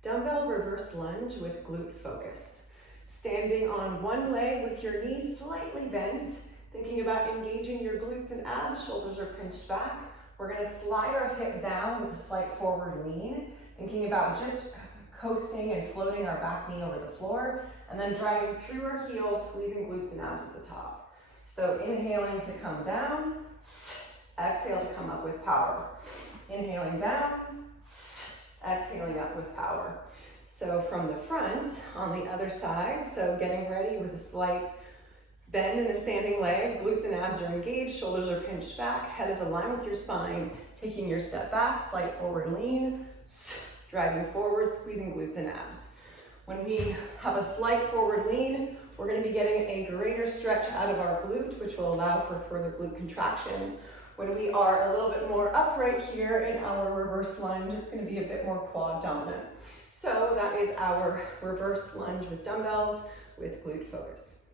Dumbbell reverse lunge with glute focus. Standing on one leg with your knees slightly bent, thinking about engaging your glutes and abs, shoulders are pinched back. We're gonna slide our hip down with a slight forward lean, thinking about just coasting and floating our back knee over the floor, and then driving through our heels, squeezing glutes and abs at the top. So inhaling to come down, exhale to come up with power. Inhaling down, exhaling up with power. So from the front, on the other side, so getting ready with a slight bend in the standing leg, glutes and abs are engaged, shoulders are pinched back, head is aligned with your spine, taking your step back, slight forward lean, driving forward, squeezing glutes and abs. When we have a slight forward lean, we're going to be getting a greater stretch out of our glute, which will allow for further glute contraction. When we are a little bit more upright here in our reverse lunge, it's going to be a bit more quad dominant. So that is our reverse lunge with dumbbells with glute focus.